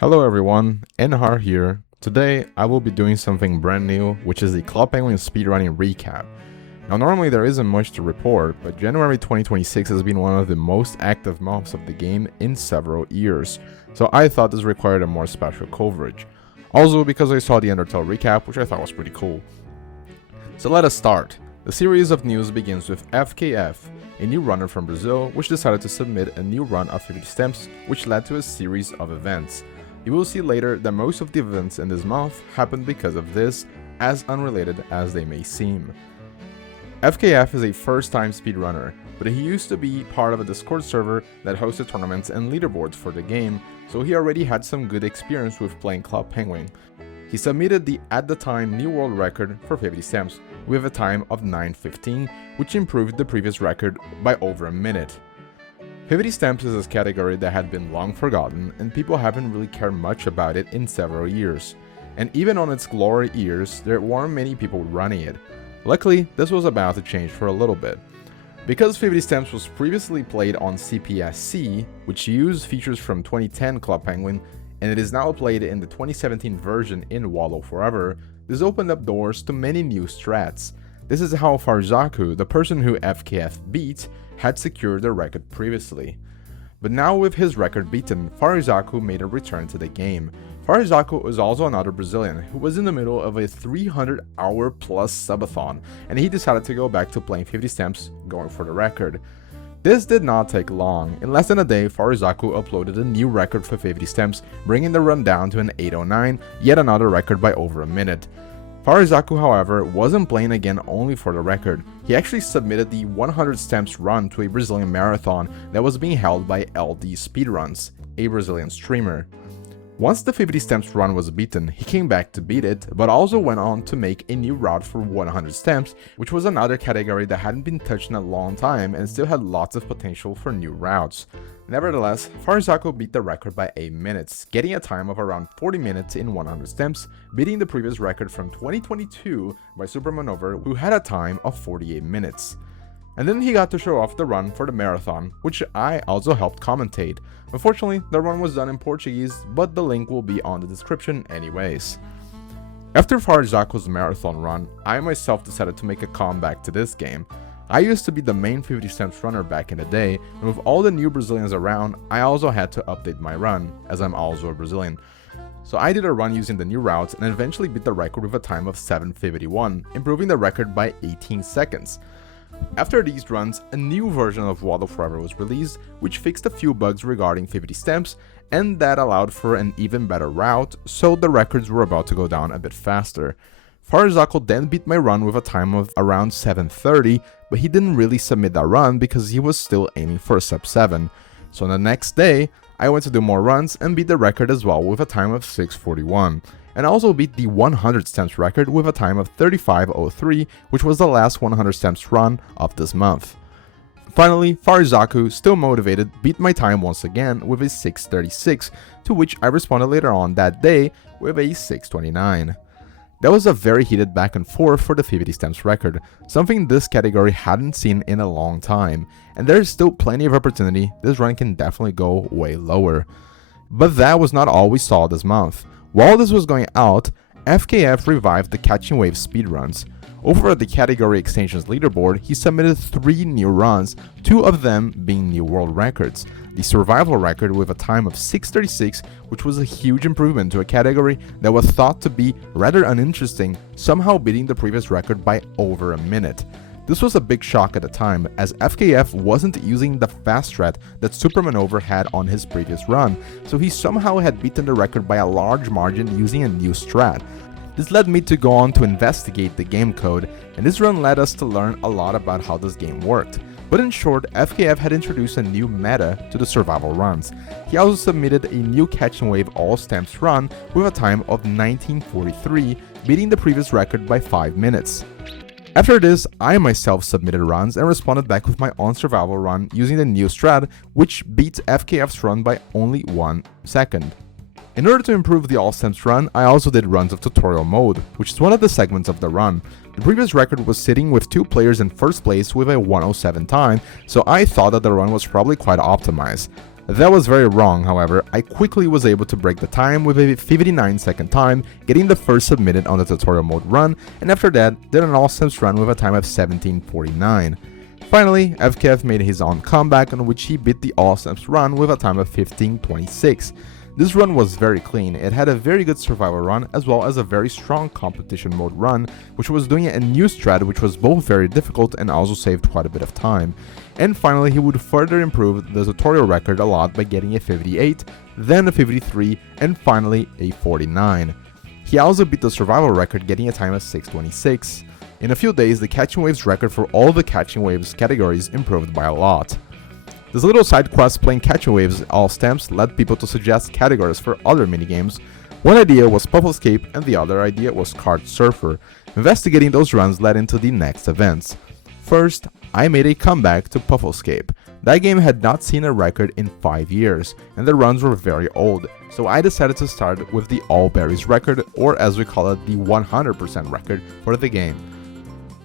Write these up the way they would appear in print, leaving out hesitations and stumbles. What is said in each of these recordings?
Hello everyone, Enhar here. Today I will be doing something brand new, which is the Club Penguin speedrunning recap. Now normally there isn't much to report, but January 2026 has been one of the most active months of the game in several years, so I thought this required a more special coverage. Also because I saw the Undertale recap, which I thought was pretty cool. So let us start. The series of news begins with FKF, a new runner from Brazil, which decided to submit a new run of 50 stamps, which led to a series of events. You will see later that most of the events in this month happened because of this, as unrelated as they may seem. FKF is a first-time speedrunner, but he used to be part of a Discord server that hosted tournaments and leaderboards for the game, so he already had some good experience with playing Club Penguin. He submitted the at the time new world record for 50 stamps with a time of 9:15, which improved the previous record by over a minute. 50 stamps is a category that had been long forgotten and people haven't really cared much about it in several years. And even on its glory years, there weren't many people running it. Luckily, this was about to change for a little bit. Because 50 stamps was previously played on CPS, which used features from 2010 Club Penguin, and it is now played in the 2017 version in Wallow Forever, this opened up doors to many new strats. This is how Farzaku, the person who FKF beat, had secured the record previously. But now with his record beaten, Farzaku made a return to the game. Farzaku is also another Brazilian who was in the middle of a 300-hour plus subathon, and he decided to go back to playing 50 stamps, going for the record. This did not take long. In less than a day, Farzaku uploaded a new record for 50 stamps, bringing the run down to an 8:09, yet another record by over a minute. Farzaku, however, wasn't playing again only for the record. He actually submitted the 100 stamps run to a Brazilian marathon that was being held by LD Speedruns, a Brazilian streamer. Once the 50 stamps run was beaten, he came back to beat it, but also went on to make a new route for 100 stamps, which was another category that hadn't been touched in a long time and still had lots of potential for new routes. Nevertheless, Farzaku beat the record by 8 minutes, getting a time of around 40 minutes in 100 stamps, beating the previous record from 2022 by Supermanover, who had a time of 48 minutes. And then he got to show off the run for the marathon, which I also helped commentate. Unfortunately, the run was done in Portuguese, but the link will be on the description anyways. After Farzaku's marathon run, I myself decided to make a comeback to this game. I used to be the main 50 stamps runner back in the day, and with all the new Brazilians around, I also had to update my run, as I'm also a Brazilian. So I did a run using the new routes and eventually beat the record with a time of 7:51, improving the record by 18 seconds. After these runs, a new version of Wallow Forever was released, which fixed a few bugs regarding 50 stamps, and that allowed for an even better route, so the records were about to go down a bit faster. Farzaku then beat my run with a time of around 7:30, but he didn't really submit that run because he was still aiming for a sub 7. So on the next day, I went to do more runs and beat the record as well with a time of 6:41. And also beat the 100 stamps record with a time of 35:03, which was the last 100 stamps run of this month. Finally, Farzaku, still motivated, beat my time once again with a 6:36, to which I responded later on that day with a 6:29. That was a very heated back and forth for the 50 stamps record, something this category hadn't seen in a long time, and there's still plenty of opportunity. This run can definitely go way lower. But that was not all we saw this month. While this was going out, FKF revived the Catching Wave speedruns. Over at the category extensions leaderboard, he submitted 3 new runs, 2 of them being new world records. The survival record with a time of 6:36, which was a huge improvement to a category that was thought to be rather uninteresting, somehow beating the previous record by over a minute. This was a big shock at the time, as FKF wasn't using the fast strat that Supermanover had on his previous run, so he somehow had beaten the record by a large margin using a new strat. This led me to go on to investigate the game code, and this run led us to learn a lot about how this game worked. But in short, FKF had introduced a new meta to the survival runs. He also submitted a new Catch and Wave All Stamps run with a time of 19:43, beating the previous record by 5 minutes. After this, I myself submitted runs and responded back with my own survival run using the new strat, which beats FKF's run by only 1 second. In order to improve the All Stamps run, I also did runs of tutorial mode, which is one of the segments of the run. The previous record was sitting with 2 players in first place with a 1:07 time, so I thought that the run was probably quite optimized. That was very wrong, however. I quickly was able to break the time with a 59-second time, getting the first submitted on the tutorial mode run, and after that, did an all stamps run with a time of 17:49. Finally, FKF made his own comeback on which he beat the all stamps run with a time of 15:26. This run was very clean. It had a very good survival run as well as a very strong competition mode run, which was doing a new strat which was both very difficult and also saved quite a bit of time. And finally, he would further improve the tutorial record a lot by getting a 58, then a 53, and finally a 49. He also beat the survival record getting a time of 6:26. In a few days, the Catching Waves record for all the Catching Waves categories improved by a lot. This little side quest playing Catching Waves all stamps led people to suggest categories for other minigames. One idea was Puffle Escape and the other idea was Card Surfer. Investigating those runs led into the next events. First, I made a comeback to Puffle Escape. That game had not seen a record in 5 years, and the runs were very old, so I decided to start with the All Berries record, or as we call it, the 100% record for the game.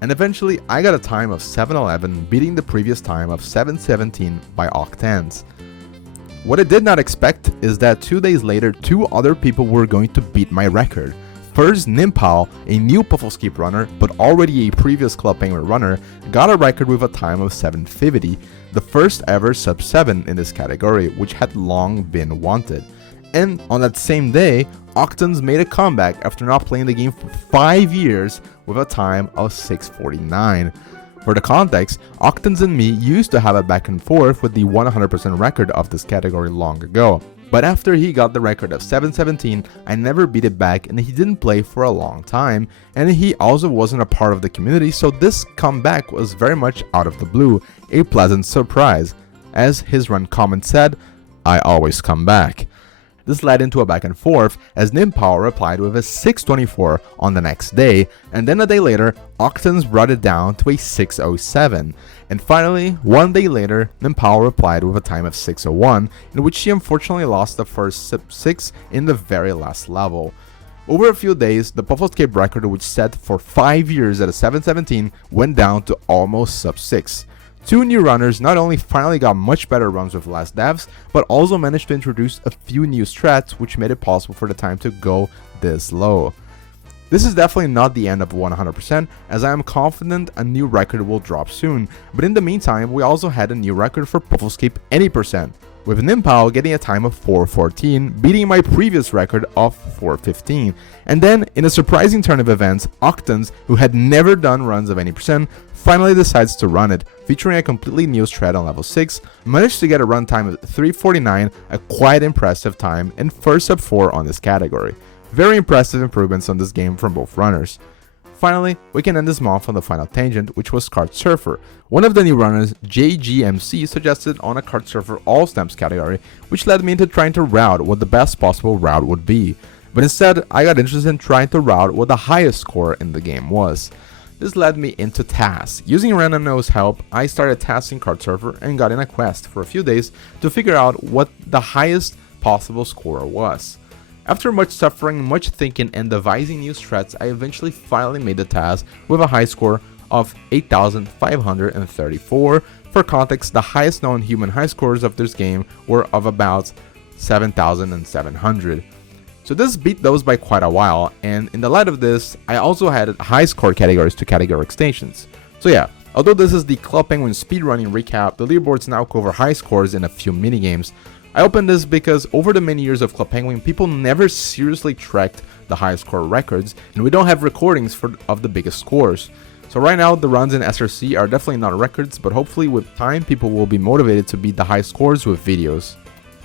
And eventually, I got a time of 7:11, beating the previous time of 7:17 by Octans. What I did not expect is that 2 days later, 2 other people were going to beat my record. First, Nimpal, a new Puffle Escape runner, but already a previous Club Penguin runner, got a record with a time of 7:50, the first ever sub-7 in this category, which had long been wanted. And on that same day, Octans made a comeback after not playing the game for 5 years with a time of 6:49. For the context, Octans and me used to have a back and forth with the 100% record of this category long ago. But after he got the record of 7:17, I never beat it back and he didn't play for a long time, and he also wasn't a part of the community, so this comeback was very much out of the blue, a pleasant surprise. As his run comment said, "I always come back." This led into a back and forth as Nimpal replied with a 6:24 on the next day, and then a day later, Octans brought it down to a 6:07. And finally, 1 day later, Nimpal replied with a time of 6:01, in which he unfortunately lost the first sub-6 in the very last level. Over a few days, the Puffle Escape record, which set for 5 years at a 7:17, went down to almost sub-6. 2 new runners not only finally got much better runs with less devs, but also managed to introduce a few new strats which made it possible for the time to go this low. This is definitely not the end of 100%, as I am confident a new record will drop soon, but in the meantime we also had a new record for Puffle Escape any percent, with Nimpal getting a time of 4:14, beating my previous record of 4:15. And then, in a surprising turn of events, Octans, who had never done runs of any percent, finally decides to run it, featuring a completely new strat on level 6, managed to get a run time of 3:49, a quite impressive time, and first sub-4 on this category. Very impressive improvements on this game from both runners. Finally, we can end this month on the final tangent, which was Card Surfer. One of the new runners, JGMC, suggested on a Card Surfer All Stamps category, which led me into trying to route what the best possible route would be. But instead, I got interested in trying to route what the highest score in the game was. This led me into TASes. Using Randomno's help, I started tasking Card Surfer and got in a quest for a few days to figure out what the highest possible score was. After much suffering, much thinking, and devising new strats, I eventually finally made the TAS with a high score of 8,534. For context, the highest known human high scores of this game were of about 7,700. So this beat those by quite a while, and in the light of this, I also had high score categories to category extensions. So yeah, although this is the Club Penguin speedrunning recap, the leaderboards now cover high scores in a few minigames. I opened this because over the many years of Club Penguin, people never seriously tracked the high score records, and we don't have recordings of the biggest scores. So right now, the runs in SRC are definitely not records, but hopefully with time, people will be motivated to beat the high scores with videos.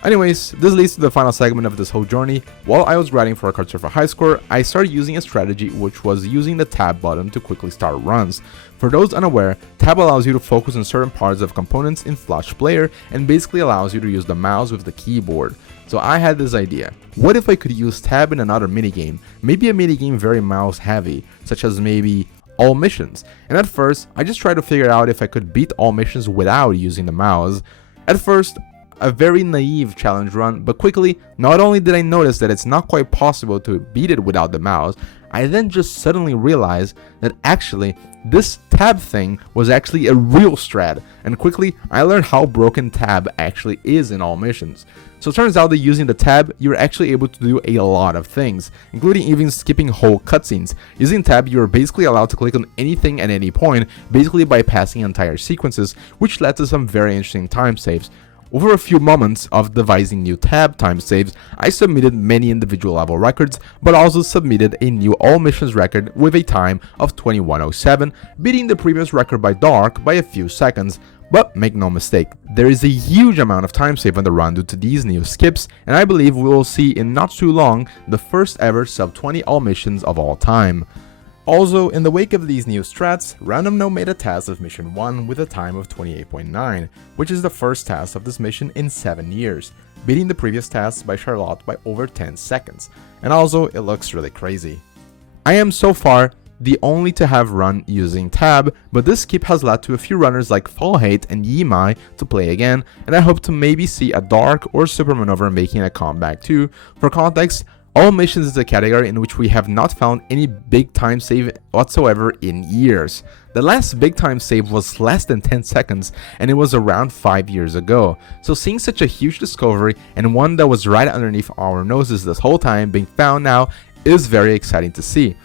Anyways, this leads to the final segment of this whole journey. While I was grinding for a Card Surfer high score, I started using a strategy which was using the tab button to quickly start runs. For those unaware, tab allows you to focus on certain parts of components in Flash Player and basically allows you to use the mouse with the keyboard. So I had this idea. What if I could use tab in another minigame? Maybe a minigame very mouse heavy, such as maybe all missions. And at first, I just tried to figure out if I could beat all missions without using the mouse. At first, a very naive challenge run, but quickly, not only did I notice that it's not quite possible to beat it without the mouse, I then just suddenly realized that actually this tab thing was actually a real strat, and quickly I learned how broken tab actually is in all missions. So it turns out that using the tab, you're actually able to do a lot of things, including even skipping whole cutscenes. Using tab, you're basically allowed to click on anything at any point, basically bypassing entire sequences, which led to some very interesting time saves. Over a few moments of devising new tab time saves, I submitted many individual level records, but also submitted a new all missions record with a time of 21:07, beating the previous record by dark by a few seconds. But make no mistake, there is a huge amount of time saved on the run due to these new skips, and I believe we will see in not too long the first ever sub 20 all missions of all time. Also, in the wake of these new strats, RandomNo made a task of mission 1 with a time of 28.9, which is the first task of this mission in 7 years, beating the previous task by Charlotte by over 10 seconds, and also it looks really crazy. I am so far the only to have run using tab, but this skip has led to a few runners like Fallhate and Yimai to play again, and I hope to maybe see a Dark or Super Maneuver making a comeback too. For context, all missions is a category in which we have not found any big time save whatsoever in years. The last big time save was less than 10 seconds, and it was around 5 years ago. So seeing such a huge discovery, and one that was right underneath our noses this whole time being found now, is very exciting to see.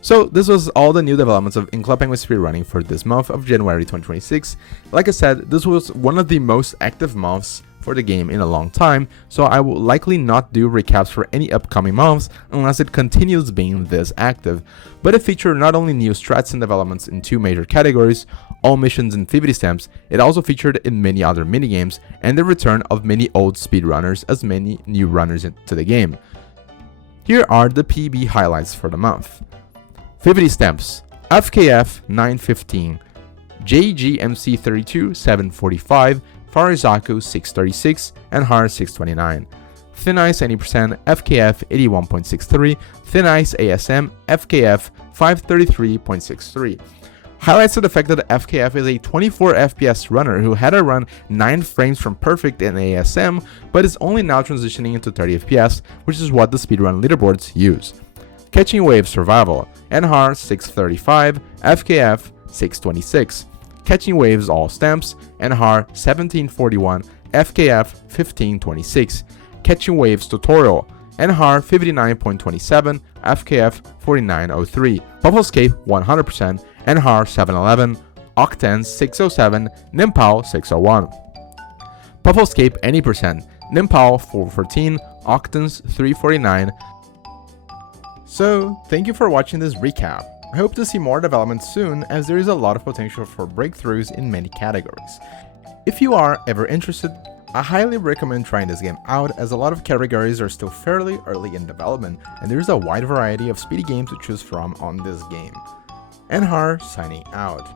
So this was all the new developments of Club Penguin Speedrunning for this month of January 2026. Like I said, this was one of the most active months for the game in a long time, so I will likely not do recaps for any upcoming months unless it continues being this active. But it featured not only new strats and developments in 2 major categories, all missions and 50 stamps, it also featured in many other minigames and the return of many old speedrunners as many new runners into the game. Here are the PB highlights for the month. 50 stamps, FKF 915, JGMC32 745, Farizaku 636, and Har 629. Thin Ice 90%, FKF 81.63, Thin Ice ASM, FKF 533.63. Highlights the fact that FKF is a 24 FPS runner who had to run 9 frames from perfect in ASM, but is only now transitioning into 30 FPS, which is what the speedrun leaderboards use. Catching Wave Survival, NHAR 635, FKF 626. Catching Waves All Stamps, NHAR 1741, FKF 1526. Catching Waves Tutorial, NHAR 59.27, FKF 4903. Pufflescape 100%, NHAR 711, Octans 607, Nimpal 601. Pufflescape any percent, Nimpal 414, Octans 349. So, thank you for watching this recap. I hope to see more developments soon, as there is a lot of potential for breakthroughs in many categories. If you are ever interested, I highly recommend trying this game out, as a lot of categories are still fairly early in development, and there is a wide variety of speedy games to choose from on this game. NHAR signing out.